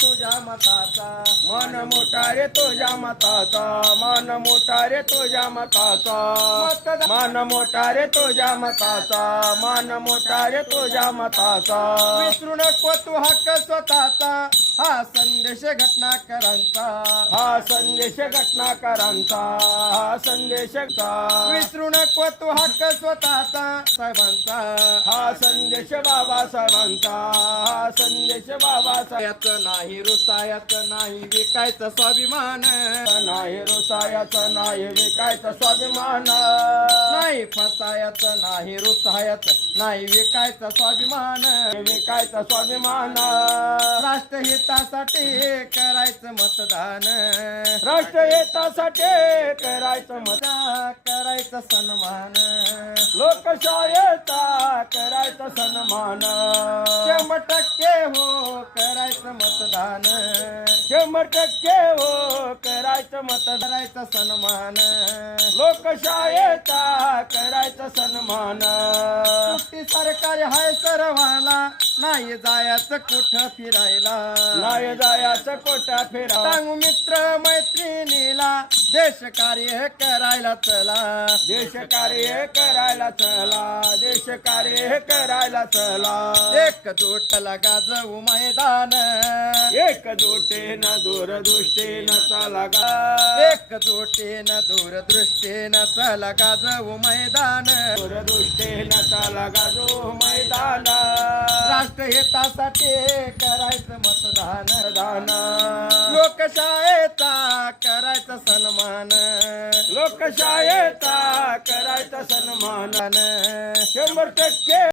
तुझ्या मताचा मन मोठा रे तुझ्या मताचा मन मोठा रे तुझ्या मताचा मन मोठा रे तुझ्या मताचा मन मोठा रे तुझ्या मताचा विसरू नको तू हक्क स्वतःचा हा संदेश घटनाकरांचा हा संदेश घटनाकारांचा हा संदेश विसरू नको तू हक्क स्वतःचा साहेबांचा हा संदेश बाबासाहेबांचा हा संदेश बाबासाहेब याचं नाही रुसायाचं नाही विकायचं स्वाभिमान नाही रुसायाचं नाही विकायचं स्वाभिमान नाही फसायचं नाही रुसायचं नाही विकायचं स्वाभिमान विकायचं स्वाभिमान राष्ट्रहितासाठी करायचं मतदान राष्ट्रहितासाठी करायचं मत करायचं सन्मान लोकशाहीचा करायचं सन्मान 100% हो करायचं मतदान 100% हो करायचं मत करायचं सन्मान लोकशाहीचा करायचं सन्मान सुट्टी सरकारी हाय सर्वाला नाही जायचं कुठं फिरायला नाही जायचं कोटा फिरा सांगू मित्र मैत्रिणीला देश कार्य करायला चला देश कार्य करायला चला देश कार्य करायला चला एकजूट गाजवू मैदान एकजुटीनं दूरदृष्टीनं चला गा एकजुटीनं दूरदृष्टीनं चला गाजवू मैदान दूरदृष्टीनं चला गाजू मैदान राष्ट्रहितासाठी करायचं मतदान दान लोकशाहीचा करायचा सन्मान लोकशाहीचा करायचा सन्मान 100%